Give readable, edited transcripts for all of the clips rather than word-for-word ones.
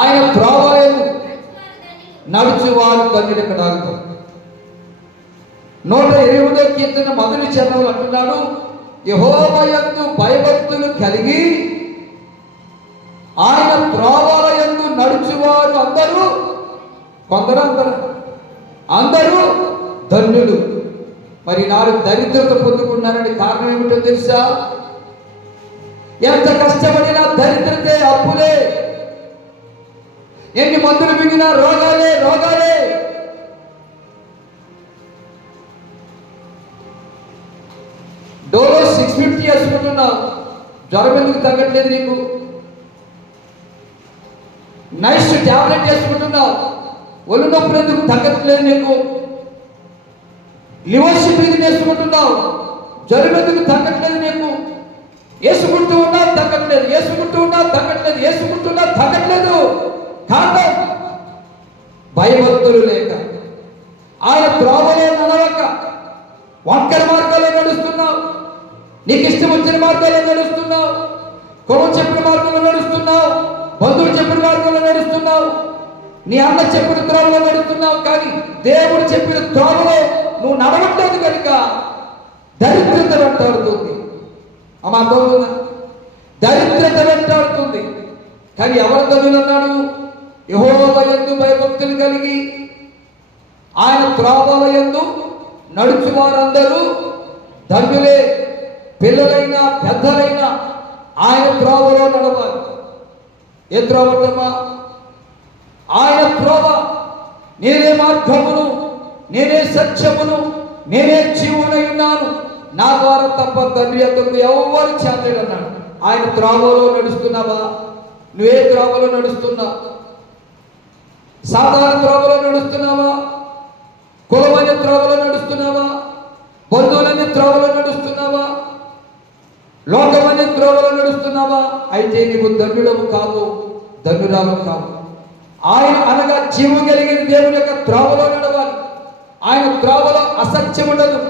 ఆయన త్రోవలేదు నడుచువారు ధన్యులు. ఇక్కడ 108వ కీర్తన మొదటి చరణంలో అంటున్నాడు, యెహోవా యందు భయభక్తులు కలిగి ఆయన త్రోవల యందు నడుచువారు అందరూ అందరూ ధన్యులు. మరి నాడు దరిద్రత పొందుకున్నారని కారణం ఏమిటో తెలుసా? ఎంత కష్టపడినా దరిద్రతే, అప్పులే, ఎన్ని మందులు మింగినా రోగాలే. డోలో 650 వేసుకుంటున్నావు, జ్వరం ఎందుకు తగ్గట్లేదు నీకు? నైస్ టాబ్లెట్ వేసుకుంటున్నావు, ఒళ్ళు నొప్పులు ఎందుకు తగ్గట్లేదు నీకు? లివర్ షిప్పింగ్ వేసుకుంటున్నావు, జ్వరం ఎందుకు తగ్గట్లేదు నీకు? వేసుకుంటూ ఉన్నా తగ్గట్లేదు, తగ్గట్లేదు. కారణం భయభక్తులు లేక, ఆయన త్రోవలో నడవక వంకర మార్గాల్లో నడుస్తున్నావు, నీకు ఇష్టం వచ్చిన మార్గాల్లో నడుస్తున్నావు, కులం చెప్పిన మార్గంలో నడుస్తున్నావు, బంధువులు చెప్పిన మార్గంలో నడుస్తున్నావు, నీ అన్న చెప్పిన త్రోవలో నడుస్తున్నావు. కానీ దేవుడు చెప్పిన త్రోవలో నువ్వు నడవట్లేదు కనుక దరిద్రత వెంటాడుతుంది. అమ్మా అర్థమవుతుందా? దరిద్రత వెంటాడుతుంది. కానీ ఎవరు ధన్యులు అన్నాడు? యెహోవా యందు భయభక్తులు కలిగి ఆయన త్రోవల యందు నడుచువారందరూ ధన్యులే. పిల్లలైనా పెద్దలైనా ఆయన త్రోవలో నడవాలి. ఏ త్రోవమ్మా? ఆయన త్రోవ. నేనే మార్గమును, నేనే సత్యమును, నేనే జీవునై ఉన్నాను, నా ద్వారా తప్ప తండ్రి యొద్దకు ఎవరు చేరలేడు అన్నాడు. ఆయన త్రోవలో నడుస్తున్నావా? నువ్వే త్రోవలో నడుస్తున్నావు? సాధారణ త్రోవలో నడుస్తున్నావా? కులమైన త్రోవలో నడుస్తున్నావా? బంధువులనే త్రోవలో నడుస్తున్నావా? లోకమనే త్రోవలో నడుస్తున్నావా? అయితే నీవు ధన్యుడము కాదు, ధన్యురాలు కాదు. ఆయన అనగా జీవం కలిగిన దేవుని యొక్క త్రోవలో నడవాలి. ఆయన త్రోవలో అసత్యం ఉండదు,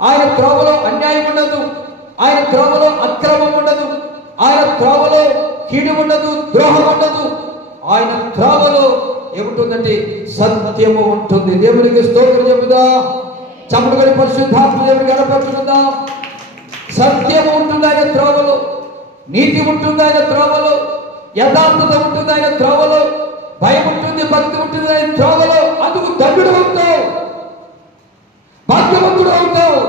ఆయన త్రోవలో అన్యాయం ఉండదు, ఆయన త్రోవలో అక్రమం ఉండదు, ఆయన త్రోవలో కీడు ఉండదు, ద్రోహం ఉండదు. ఆయన త్రోవలో ఏముంటుందంటే సత్యము ఉంటుంది. దేవునికి స్తోత్రం చెబుదా, చప్పటి పరిశుద్ధాత్మ దేవుని గణపరుచుకుందా. సత్యము ఉంటుంది ఆయన త్రోవలో, నీతి ఉంటుంది ఆయన త్రోవలో, యథార్థత ఉంటుంది ఆయన త్రోవలో, భయం ఉంటుంది, భక్తి ఉంటుంది ఆయన త్రోవలో. అందుకు ధన్యుడు అవుతావు, భాగ్యవంతుడు అవుతావు.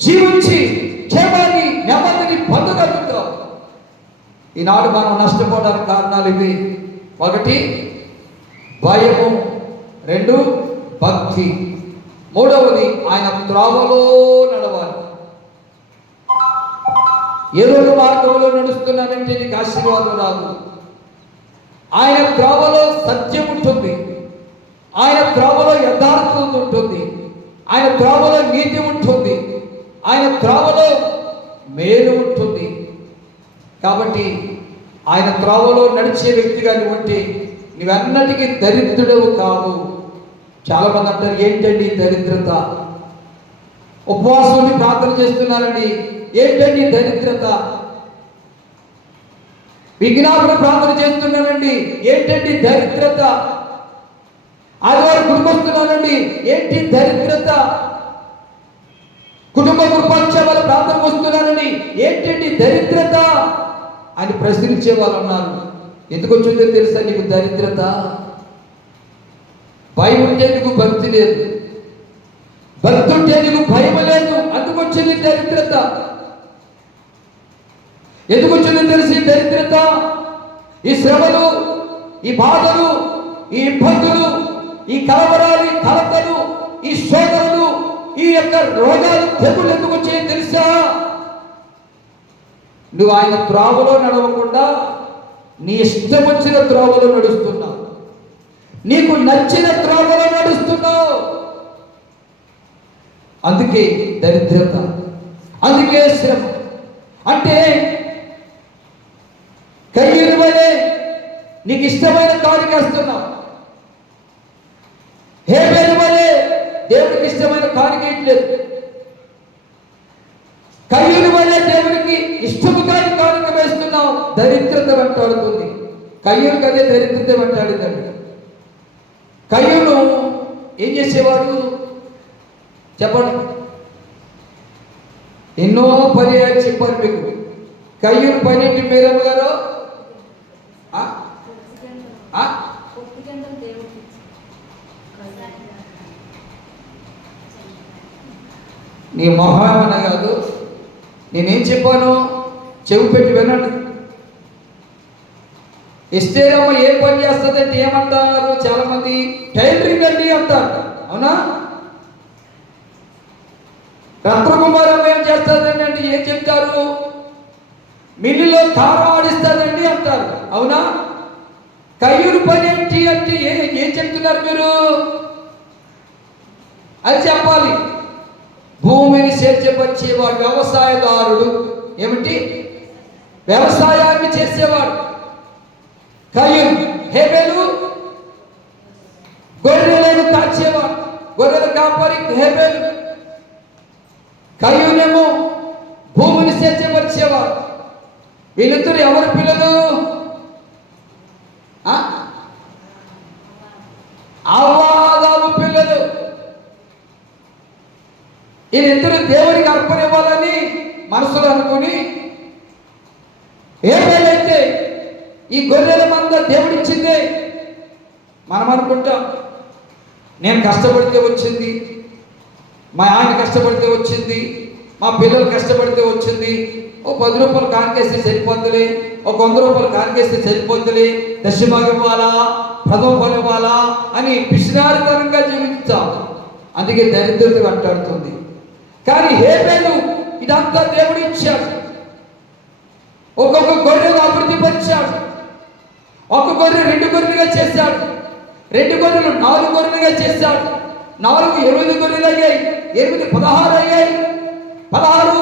జీవించి క్షేమాన్ని, నెమ్మదిని పొందగలుగుతావు. ఈనాడు మనం నష్టపోవడానికి కారణాలు ఇవి. 1 భయము, 2 భక్తి, 3వది ఆయన త్రోవలో నడవాలి. ఏదో మార్గంలో నడుస్తున్నానంటే నీకు ఆశీర్వాదం రాదు. ఆయన త్రోవలో సత్యం ఉంటుంది, ఆయన త్రోవలో యథార్థత ఉంటుంది, ఆయన త్రోవలో నీతి ఉంటుంది, ఆయన త్రోవలో మేలు ఉంటుంది. కాబట్టి ఆయన త్రోవలో నడిచే వ్యక్తిగా నువ్వంటే నువ్వెన్నటికీ దరిద్రుడవు కాదు. చాలా మంది అంటారు, ఏంటండి దరిద్రత? ఉపవాసం ప్రార్థన చేస్తున్నానండి, ఏంటండి దరిద్రత? విజ్ఞాపన ప్రార్థన చేస్తున్నానండి, ఏంటండి దరిద్రత? ఆదివారం గుడికొస్తున్నానండి, ఏంటి దరిద్రత? కుటుంబ కృపాక్షేమాల ప్రార్థనకు వస్తున్నానండి, ఏంటండి దరిద్రత అని ప్రశ్నించే వాళ్ళు ఉన్నారు. ఎందుకు వచ్చిందో తెలుసా నీకు దరిద్రత? భయం ఉంటే నీకు భక్తి లేదు, భక్తి ఉంటే నీకు భయం లేదు, అందుకు వచ్చింది దరిద్రత. ఎందుకు వచ్చిందో తెలిసి దరిద్రత? ఈ శ్రమలు, ఈ బాధలు, ఈ ఇబ్బందులు, ఈ కలవరాలు, ఈ కలతలు, ఈ శోధనలు, ఈ యొక్క రోగాలు, తెగులు ఎందుకు వచ్చాయో తెలుసా? నువ్వు ఆయన త్రోవలో నడవకుండా నీ ఇష్టం వచ్చిన త్రోవలో నడుస్తున్నావు, నీకు నచ్చిన త్రోవలో నడుస్తున్నావు. అందుకే దరిద్రత, అందుకే శ్రమ. అంటే కయ్యూరు వలె నీకు ఇష్టమైన కాడికి వస్తున్నావు, హేబేలు వలె దేవుడికి ఇష్టమైన కాడికి ఇట్లేదు, కయ్యూరు వలె దేవుడికి ఇష్టము కాని కానుక వేస్తున్నావు. దరిద్రత వెంటాడుతుంది. కయ్యూనుకి అదే దరిద్రత వెంటాడిందండి. కయ్యూను ఏం చేసేవాడు చెప్పండి? ఎన్నో పర్యాయాలు చెప్పారు మీకు. కయ్యూను పనేంటి మీరమ్మ గారు? నీ మొహమన కాదు, నేనేం చెప్పాను చెవి పెట్టి వినండి. ఎస్తేరమ్మ ఏం పని చేస్తుందంటే ఏమంటారు చాలా మంది? టైలరింగ్ అండి అంటారు. అవునా? రత్నకుమారమ్మ ఏం చేస్తుందండి అంటే ఏం చెప్తారు? మిల్లులో కారం ఆడిస్తుందండి అంటారు. అవునా? కయ్యూరు పని ఏంటి అంటే ఏం చెప్తున్నారు మీరు? అది చెప్పాలి. భూమిని సేద్యపరిచేవాడు వ్యవసాయదారుడు. ఏమిటి? వ్యవసాయాన్ని చేసేవాడు కయ్యూను. హేబేలు గొర్రెలను కాచేవాడు, గొర్రెల కాపరి హేబేలు. కయ్యూనేమో భూమిని సేద్యపరిచేవాడు. వీళ్ళిద్దరు ఎవరి పిల్లలు? అవ్వాదాము పిల్లలు. వీళ్ళిద్దరు దేవునికి అర్పణ ఇవ్వాలని మనసులో అనుకుని, ఏమైతే ఈ గొర్రెల మంద దేవుడిచ్చిందే. మనం అనుకుంటాం నేను కష్టపడితే వచ్చింది, మా ఆయన కష్టపడితే వచ్చింది, మా పిల్లలు కష్టపడితే వచ్చింది. ఓ 10 రూపాయలు కానికేస్తే సరిపోద్దులే, ఒక 100 రూపాయలు కానికేస్తే సరిపోద్దులే, దశభాగం ఇవ్వాలా, ప్రథమ ఫలం ఇవ్వాలా అని పిసినారితనంగా జీవిస్తాం. అందుకే దరిద్రత వెంటాడుతుంది. కానీ హేబేలు ఇదంతా దేవుడు ఇచ్చాడు. ఒక్కొక్క గొర్రెను అభివృద్ధి పరిచాడు. ఒక గొర్రె 2 గొర్రెలుగా చేశాడు, 2 గొర్రెలు 4 గొర్రెలుగా చేశాడు, 4 8 గొర్రెలు అయ్యాయి, 8 16 అయ్యాయి, 16